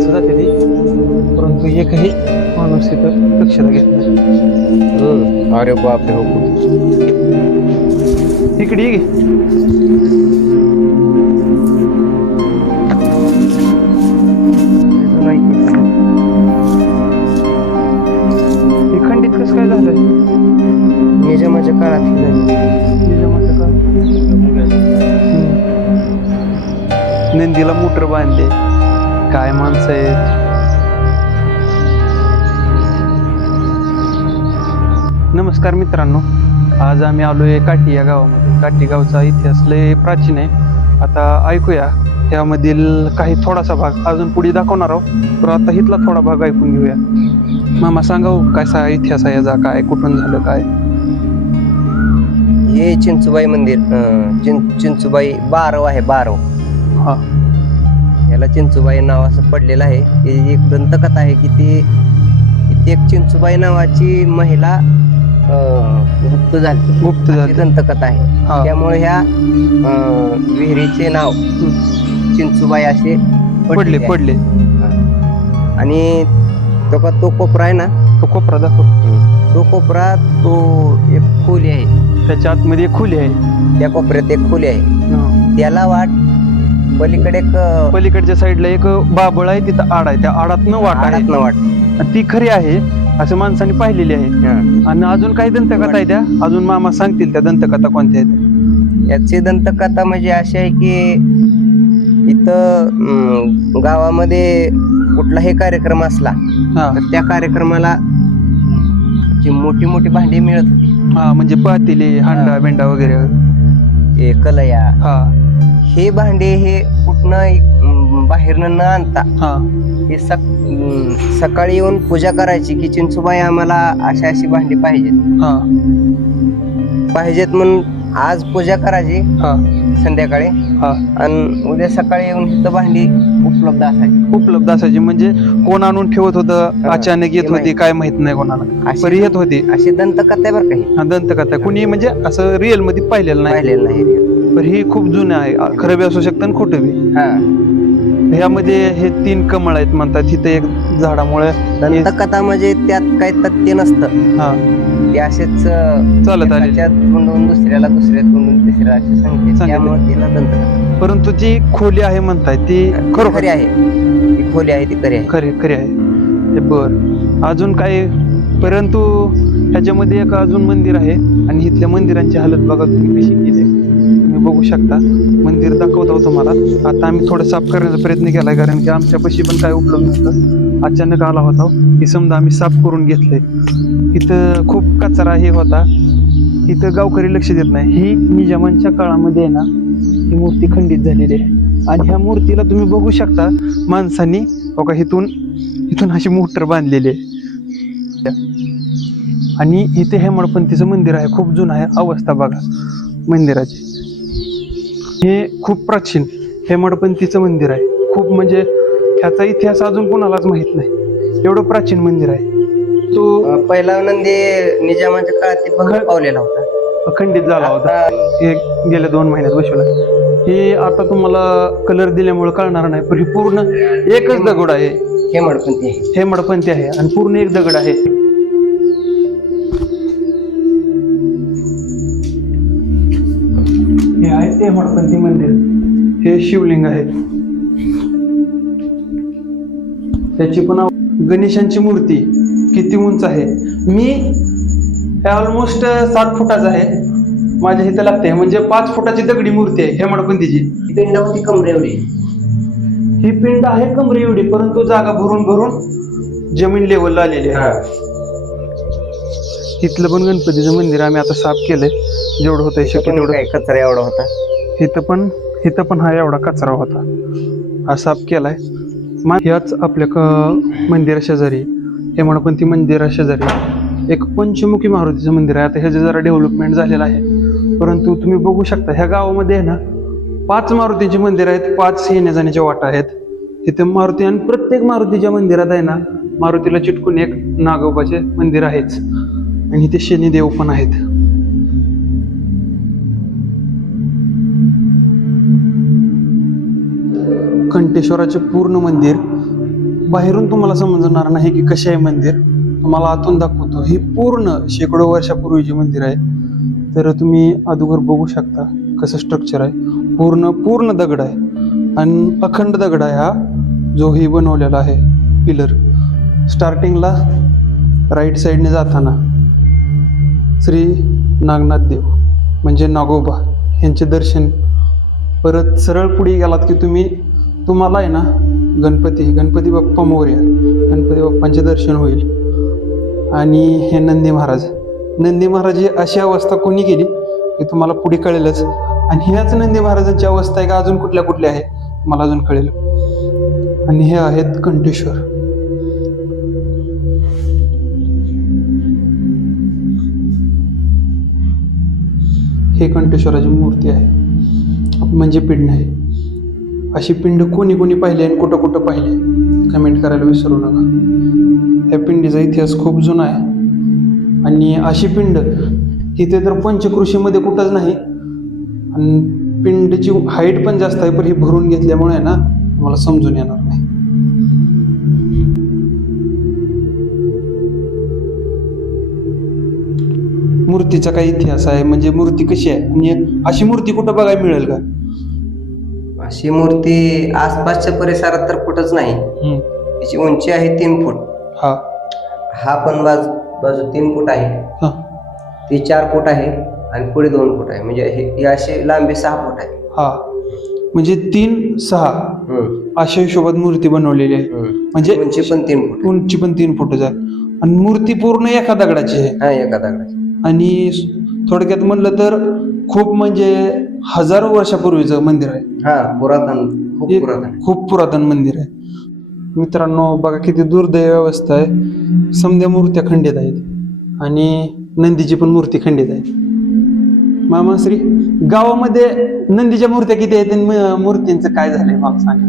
माणसं जाते ती, परंतु एकही माणूस इथं दक्षता घेत नाही. अरे बापरे हो. इकडे ये की. हे खंडित कसं काय झालंय? निजामाच्या काळात निजामाच्या काळात. नंदीला मोटर बांधले, काय माणसं आहेत. नमस्कार मित्रांनो, आज आम्ही आलोय काठी या गावामध्ये. काठी गावचा इतिहास लय प्राचीन आहे. आता ऐकूया त्यामधील काही थोडासा भाग, अजून पुढे दाखवणार आहोत, तर आता इथला थोडा भाग ऐकून घेऊया. मामा सांगा कसा इतिहास आहे याचा, काय कुठून झालं काय? हे चिंचुबाई मंदिर, चिंचुबाई बारव आहे, बारव. हा, याला चिंचुबाई नाव असं पडलेलं आहे. ही एक दंतकथा आहे की ती एक चिंचुबाई नावाची महिला गुप्त झाली दंतकथा आहे. हा. त्यामुळे ह्या विहिरीचे नाव चिंचुबाई असे पडले. आणि तो कोपरा आहे ना, तो कोपरा दाखव. तो कोपरा, तो एक खोली आहे, त्याच्या आतमध्ये एक खोली आहे. त्या कोपऱ्यात एक खोली आहे. हा. त्याला वाट पलीकडे एक पलीकडच्या साईडला एक बाबळ आहे, तिथं आड आहे, त्या आडातनं वाट आहे. वाट आणि ती खरी आहे असं माणसाने पाहिलेली आहे. आणि अजून काही दंतकथा आहे त्या, अजून मामा सांगतील त्या दंतकथा कोणत्या आहेत. याची दंतकथा म्हणजे अशी आहे की इथं गावामध्ये कुठलाही कार्यक्रम असला हा. तर त्या कार्यक्रमाला जी मोठी मोठी भांडी मिळत होती, हा, म्हणजे पातेले, हांडा बिंडा वगैरे, ते कलया, हा हे भांडे हे कुठनं बाहेरनं न आणता हा हे सकाळी येऊन पूजा करायची की चिंचुबाई आम्हाला अशी भांडी हा पाहिजेत म्हणून आज पूजा करायची हा संध्याकाळी, हा आणि उद्या सकाळी येऊन इथं भांडी उपलब्ध असायची. म्हणजे कोण आणून ठेवत होतं, अचानक येत होती, काय माहित नाही कोणाला, पण येत होती. अशी दंतकथा आहे बरं काही. हा, दंतकथा कुणी म्हणजे असं रिअल मध्ये पाहिलेलं नाही, पण ही खूप जुनं आहे. खरं बी असू शकतं आणि खोटं बी. ह्यामध्ये हे 3 कमळ आहेत म्हणतात, तिथे एक झाडामुळे. दंतकथा म्हणजे त्यात काही तथ्य नसतं, हा, ते असेच चालत आले, तोंडून दुसऱ्याला, दुसऱ्या तोंडून तिसऱ्या असे सांगते, त्यामुळे तिला दंतकथा. परंतु जी खोली आहे म्हणताय ती खरोखर आहे, ती खोली आहे, ती खरी आहे. ते बर, अजून काय? परंतु ह्याच्यामध्ये एक अजून मंदिर आहे, आणि इथल्या मंदिरांची हालत बघा तुम्ही कशी केली. तुम्ही बघू शकता, मंदिर दाखवतो तुम्हाला. आता आम्ही थोडं साफ करण्याचा प्रयत्न केलाय, कारण की आमच्या पाशी पण काय उपलब्ध नसतं. अचानक आला होता की समजा आम्ही साफ करून घेतलंय. इथं खूप कचरा हे होता, इथं गावकरी लक्ष देत नाही. ही निजामांच्या काळामध्ये आहे ना, ही मूर्ती खंडित झालेली आहे. आणि ह्या मूर्तीला तुम्ही बघू शकता, माणसांनी बघा इथून अशी मोटर बांधलेली आहे. आणि इथे हेमाडपंथीचं मंदिर आहे, खूप जुनं आहे. अवस्था बघा मंदिराची, हे खूप प्राचीन हेमाडपंथीचं मंदिर आहे. खूप म्हणजे ह्याचा इतिहास अजून कोणालाच माहित नाही, एवढं प्राचीन मंदिर आहे. तो पहिला नंदी निजामाच्या काळात ते भंग पावलेला होता, खंडित झाला होता. हे गेल्या 2 महिन्यात बसवला. हे आता तुम्हाला कलर दिल्यामुळे कळणार नाही, पण हे पूर्ण एकच दगड आहे. हेमाडपंथी आहे आणि पूर्ण एक दगड आहे. हे आहे ते हेमाडपंथी मंदिर. हे शिवलिंग आहे, त्याची पण गणेशांची मूर्ती किती उंच आहे. मी ऑलमोस्ट 7 फुटाचा आहे, माझ्या इथं लागते. म्हणजे 5 फुटाची दगडी मूर्ती आहे हेमाडपंथीची. पिंड होती कमरे एवढी. ही पिंड आहे कमरे एवढी, परंतु जागा भरून जमीन लेवलला आलेली आहे. इथलं पण गणपतीचं मंदिर आम्ही आता साफ केलंय, जेवढं होतंय शक्य तेवढं. कचरा एवढा होता इथं पण हा एवढा कचरा होता, हा साफ केलाय. ह्याच आपल्या मंदिरा शेजारी, हेमाडपंथी मंदिरा शेजारी एक पंचमुखी मारुतीचं मंदिर आहे. आता ह्याचं जरा डेव्हलपमेंट झालेलं आहे, परंतु तुम्ही बघू शकता ह्या गावामध्ये आहे ना 5 मारुतीची मंदिर आहेत, 5 येण्या जाण्याच्या वाटा आहेत. तिथे मारुती, आणि प्रत्येक मारुतीच्या मंदिरात आहे ना, मारुतीला चिटकून एक नागोबाचे मंदिर आहेच, आणि इथे शनिदेव पण आहेत. कंठेश्वराचे पूर्ण मंदिर बाहेरून तुम्हाला समजणार नाही की कसे आहे मंदिर, तुम्हाला आतून दाखवतो. हे पूर्ण शेकडो वर्षापूर्वीचे मंदिर आहे. तर तुम्ही अगोदर बघू शकता कसं स्ट्रक्चर आहे. पूर्ण पूर्ण दगड आहे आणि अखंड दगड आहे हा जो ही बनवलेला आहे पिलर. स्टार्टिंगला राईट साईडने जाताना श्री नागनाथ देव म्हणजे नागोबा यांचे दर्शन. परत सरळ पुढे गेलात की तुम्हाला आहे ना गणपती बाप्पा मोरया, गणपती बाप्पांचे दर्शन होईल. आणि हे नंदी महाराज ही अशी अवस्था कोणी केली की तुम्हाला पुढे कळेलच. आणि ह्याच नंदी महाराजांची अवस्था आहे का अजून कुठल्या आहे मला अजून कळेल. आणि हे आहेत कंठेश्वर. हे कंठेश्वराची मूर्ती आहे म्हणजे पिंड आहे. अशी पिंड कोणी पाहिली आणि कुठं पाहिली कमेंट करायला विसरू नका. ह्या पिंडीचा इतिहास खूप जुना आहे. आणि अशी पिंड इथे तर पंचकृषीमध्ये कुठंच नाही. आणि पिंडची हाईट पण जास्त आहे, पण ही भरून घेतल्यामुळे ना मला समजून येणार नाही. मूर्तीचा काय इतिहास आहे म्हणजे मूर्ती कशी आहे म्हणजे अशी मूर्ती कुठं बघायला मिळेल का? अशी मूर्ती आसपासच्या परिसरात तर कुठंच नाही. तिची उंची आहे 3 फूट. हा पण बाजू 3 फूट आहे. ती 4 फूट आहे आणि पुढे 2 फूट आहे. म्हणजे ही अशी लांबी 6 फूट आहे. म्हणजे 3-6 अशा हिशोबात मूर्ती बनवलेली आहे. म्हणजे उंची पण 3 फूट. उंची पण 3 फूटच आहे. आणि मूर्ती पूर्ण एका दगडाची आहे. एका दगडाची. आणि थोडक्यात म्हणलं तर खूप म्हणजे हजारो वर्षापूर्वीचं मंदिर आहे. खूप पुरातन मंदिर आहे. मित्रांनो बघा किती दुर्दैव अवस्था आहे. समध्या मूर्त्या खंडित आहेत आणि नंदीची पण मूर्ती खंडित आहे. मामाश्री गावामध्ये नंदीच्या मूर्त्या किती आहेत आणि मूर्तींचं काय झालंय मला सांगा.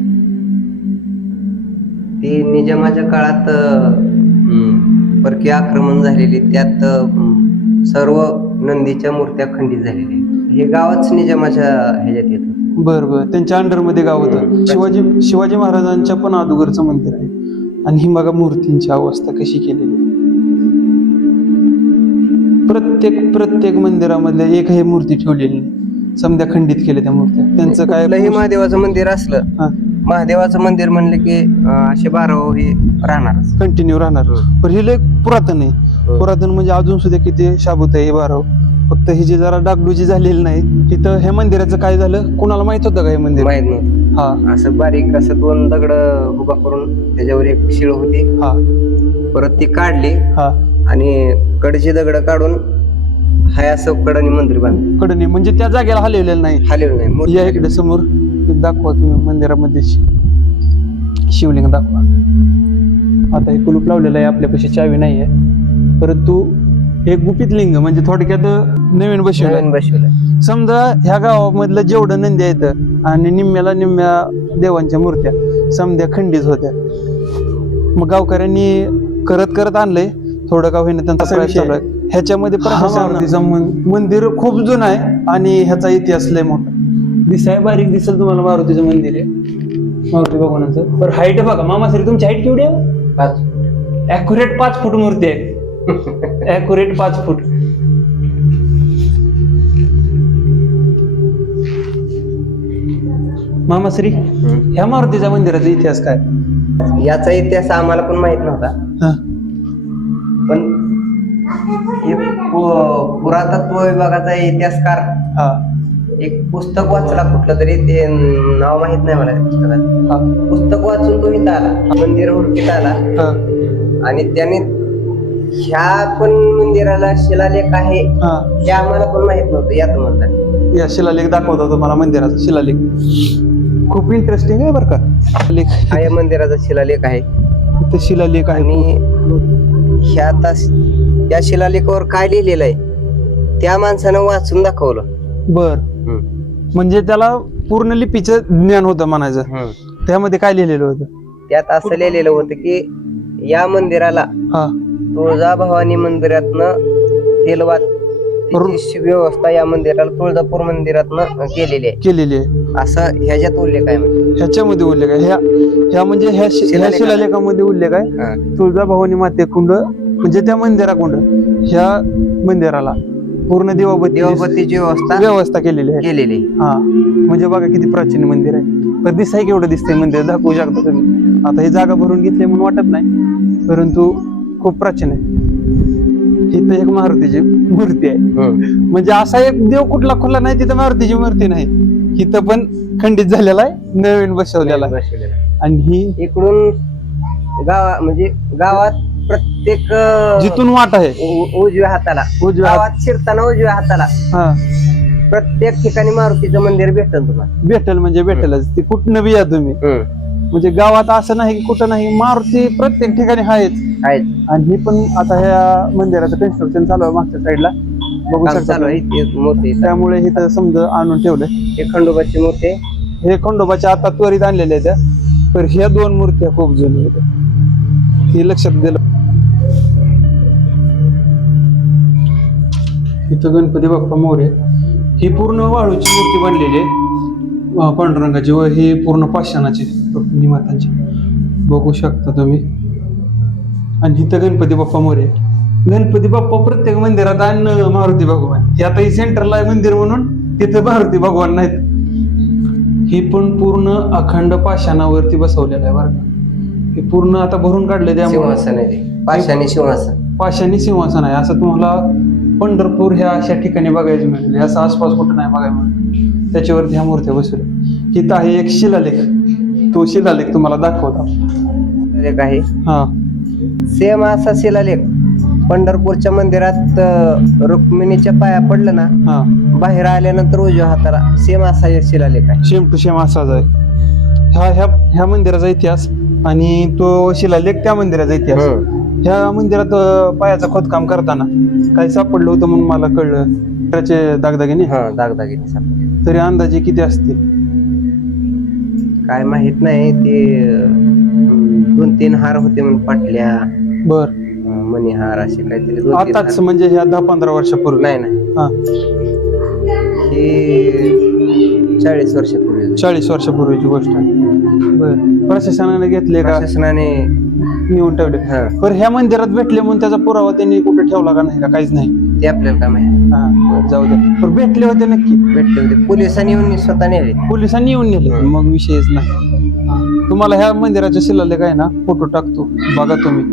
ती निजामाच्या काळात परकीय आक्रमण झालेली, त्यात सर्व नंदीच्या मूर्त्या खंडित झालेल्या. हे गावच निजामाच्या ह्याच्यात येत होतं. बरं त्यांच्या अंडरमध्ये गाव होतं. शिवाजी महाराजांच्या पण अगोदरचं मंदिर आहे. आणि ही बघा मूर्तींची अवस्था कशी केलेली आहे. प्रत्येक मंदिरामधल्या एक हे मूर्ती ठेवलेली नाही. समध्या खंडित केले त्या मूर्त्या. त्यांचं काय कुठलंही महादेवाचं मंदिर असलं, महादेवाचं मंदिर म्हणले की असे 12 हे राहणार, कंटिन्यू राहणार. पण हे लय पुरातन आहे. पुरातन म्हणजे अजून सुद्धा किती शाबूत आहे हे 12. फक्त ही जी जरा डागडुजी झालेली नाही. इथं हे मंदिराचं काय झालं कुणाला माहित होतं का हे मंदिर? माहित नव्हतं. असं बारीक असं 2 दगड उभा करून त्याच्यावर एक शिळ होती. परत ती काढली आणि कडची दगड काढून हाय असं कडनी मंदिर बांधलं. कडनी म्हणजे त्या जागेला हलवलेलं नाही. या इकडे समोर दाखवा तुम्ही मंदिरामध्ये शिवलिंग दाखवा. आता हे कुलूप लावलेलं आहे, आपल्यापाशी चावी नाहीये. परंतु हे गुपित लिंग म्हणजे थोडक्यात नवीन बसवलं. समजा ह्या गावामधलं जेवढं नंदी आहेत आणि निम्म्या देवांच्या मूर्त्या समध्या खंडित होत्या. मग गावकऱ्यांनी करत आणलंय. थोडं का होईना त्यांचा प्रयत्न चालू आहे. ह्याच्यामध्ये मंदिर खूप जुनं आहे आणि ह्याचा इतिहास लय मोठा. दिसाय बारीक दिसेल तुम्हाला मारुतीचं मंदिर आहे, मारुती भगवानाचं. पण हाईट बघा मामाश्री तुमची हाईट केवढी आहे? 5 फूट. ॲक्युरेट 5 फूट मूर्ती आहे. ॲक्युरेट 5 फूट. मामाश्री ह्या मारुतीच्या मंदिराचा इतिहास काय? याचा इतिहास आम्हाला पण माहित नव्हता. पण पुरातत्व विभागाचा इतिहासकार एक पुस्तक वाचला कुठलं तरी, ते नाव माहित नाही मला पुस्तकात. पुस्तक वाचून तो इथं आला, मंदिर हुडकीत आला. आणि त्याने ह्या पण मंदिराला शिलालेख आहे हे आम्हाला पण माहित नव्हतं. यात म्हणतात या शिलालेख दाखवतो तुम्हाला मंदिराचा शिलालेख. खूप इंटरेस्टिंग आहे बरं का. हा या मंदिराचा शिलालेख आहे. इथे शिलालेख आहे. आणि या शिलालेखावर काय लिहिलेलं आहे त्या माणसानं वाचून दाखवलं. बर म्हणजे त्याला पूर्ण लिपीचं ज्ञान होतं म्हणायचं. त्यामध्ये काय लिहिलेलं होतं? त्यात असं लिहिलेलं होतं की या मंदिराला तुळजाभवानी मंदिरातनं तिची व्यवस्था या मंदिराला तुळजापूर मंदिरात केलेली आहे केलेली आहे. असं ह्याच्यात उल्लेख आहे म्हणजे. ह्याच्यामध्ये उल्लेख आहे, ह्या म्हणजे ह्या शिलालेखामध्ये उल्लेख आहे. हा. तुळजाभवानी माते कुंड म्हणजे त्या मंदिराकुंड ह्या मंदिराला पूर्ण देवबत्तीची व्यवस्था केलेली आहे. केलेली आहे. हा म्हणजे बघा किती प्राचीन मंदिर आहे. पण दिसाय केवढं दिसतंय मंदिर, दाखवू शकता तुम्ही. आता ही जागा भरून घेतली म्हणून वाटत नाही, परंतु खूप प्राचीन आहे. इथं एक मारुतीची मूर्ती आहे. म्हणजे असा एक देव कुठला खुला नाही तिथं मारुतीची मूर्ती नाही. इथं पण खंडित झालेला आहे, नवीन बसवलेला आहे. आणि ही इकडून म्हणजे गावात प्रत्येक जिथून वाट आहे उजव्या हाताला गावात शिरताना उजव्या हाताला हा प्रत्येक ठिकाणी मारुतीचं मंदिर भेटेल तुम्हाला. भेटेल म्हणजे भेटेलच. ती कुठं बी या तुम्ही, म्हणजे गावात असं नाही की कुठं नाही, मारुती प्रत्येक ठिकाणी आहेच. आणि ही पण आता ह्या मंदिराचं कन्स्ट्रक्शन चालू आहे मागच्या साईडला, बघू शकता. मूर्ती त्यामुळे इथं समजा आणून ठेवलंय. हे खंडोबाची मूर्ती आहे. हे खंडोबाच्या आता त्वरित आणलेल्या आहेत त्या, तर ह्या दोन मूर्त्या खूप जुन्या आहेत, हे लक्षात दिलं. इथं गणपती बाप्पा मोरया, ही पूर्ण वाळूची मूर्ती बनलेली आहे पांडुरंगाची, व ही पूर्ण पाषाणाची रुक्मिणी मातांची, बघू शकता तुम्ही. आणि इथं गणपती बाप्पा मोरया. गणपती बाप्पा प्रत्येक मंदिरात आणि मारुती भगवान, हे आता ही सेंटरला आहे मंदिर म्हणून तिथं मारुती भगवान नाहीत. ही पण पूर्ण अखंड पाषाणावरती बसवलेलं आहे बरं का. हे पूर्ण आता भरून काढले, सिंहासन आहे, पाषाणी सिंहासन. पाषाणी सिंहासन आहे. असं तुम्हाला पंढरपूर ह्या अशा ठिकाणी बघायला मिळेल, असं आसपास कुठं नाही बघायला मिळेल. त्याच्यावरती ह्या मूर्त्या बसवल्या. इथं आहे एक शिलालेख, तो शिलालेख तुम्हाला दाखवता. एक आहे हा सेम असा शिलालेख पंढरपूरच्या मंदिरात रुक्मिणीच्या पाया पडलं ना, हा बाहेर आल्यानंतर उजव्या हाताला सेम असा शिलालेख आहे. सेम टू सेम असाच आहे. ह्या मंदिराचा इतिहास आणि तो शिलालेख त्या मंदिराचा इतिहास. ह्या मंदिरात पायाचं खोदकाम करताना काही सापडलं होतं म्हणून मला कळलं, त्याचे दागदागिने. दागदागिने सापडले. तरी अंदाजे किती असतील काय माहित नाही. ते 2-3 हार होते म्हणून पाटल्या, बर मणिहार असे काहीतरी 2-3 आताच म्हणजे ह्या 10-15 वर्षापूर्वी. नाही हा ही 40 वर्षापूर्वी 40 वर्षापूर्वीची गोष्ट आहे. बर प्रशासनाने घेतले का, प्रशासनाने नेऊन ठेवले. पण ह्या मंदिरात भेटले म्हणून त्याचा पुरावा त्यांनी कुठे ठेवला का नाही का, काहीच नाही. ते आपल्याला काय माहिती. हा जाऊ दे, पण भेटले होते नक्की. भेटले होते, पोलिसांनी येऊन स्वतः नेले. पोलिसांनी येऊन नेले, मग विषयच नाही. तुम्हाला ह्या मंदिराच्या शिलालेख आहे ना, फोटो टाकतो, बघा तुम्ही.